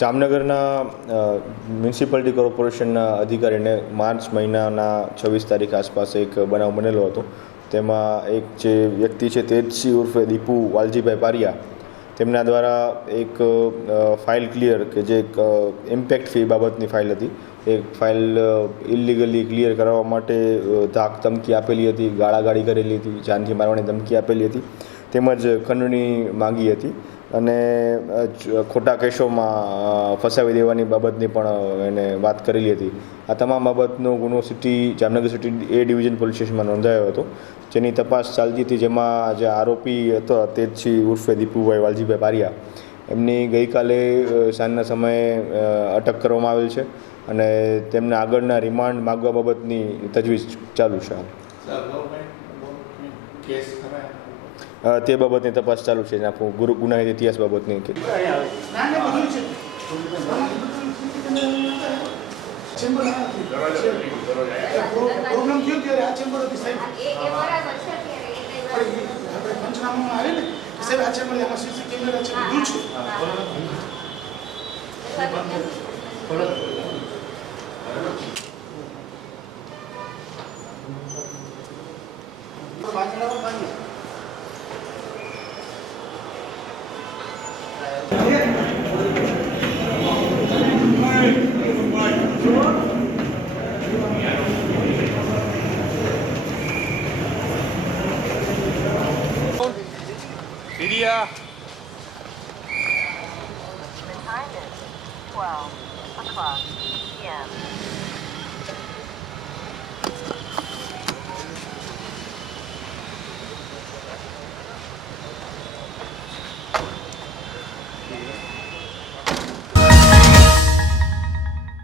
જામનગરના મ્યુનિસિપાલિટી કોર્પોરેશનના અધિકારીને માર્ચ મહિનાના 26 તારીખ આસપાસ એક બનાવ બનેલો હતો. તેમાં એક જે વ્યક્તિ છે તેજસિંહ ઉર્ફે દીપુ વાલજીભાઈ પારિયા, તેમના દ્વારા એક ફાઇલ ક્લિયર કે જે ઇમ્પેક્ટ ફી બાબતની ફાઇલ હતી, એ ફાઇલ ઇલીગલી ક્લિયર કરાવવા માટે ધાક ધમકી આપેલી હતી, ગાળાગાળી કરેલી હતી, જાનથી મારવાની ધમકી આપેલી હતી, તેમજ ખંડણી માંગી હતી અને ખોટા કેસોમાં ફસાવી દેવાની બાબતની પણ એને વાત કરેલી હતી. આ તમામ બાબતનો ગુનો Jamnagar city A division police સ્ટેશનમાં નોંધાયો હતો, જેની તપાસ ચાલતી હતી. જેમાં જે આરોપી હતો તેજસિંહ ઉર્ફે દીપુભાઈ વાલજીભાઈ પારિયા, એમની ગઈકાલે સાંજના સમયે અટક કરવામાં આવેલ છે અને તેમના આગળના રિમાન્ડ માગવા બાબતની તજવીજ ચાલુ છે. તે બાબતની તપાસ ચાલુ છે. ગુનાહિત ઇતિહાસ બાબતની Media. The time is 12 o'clock p.m.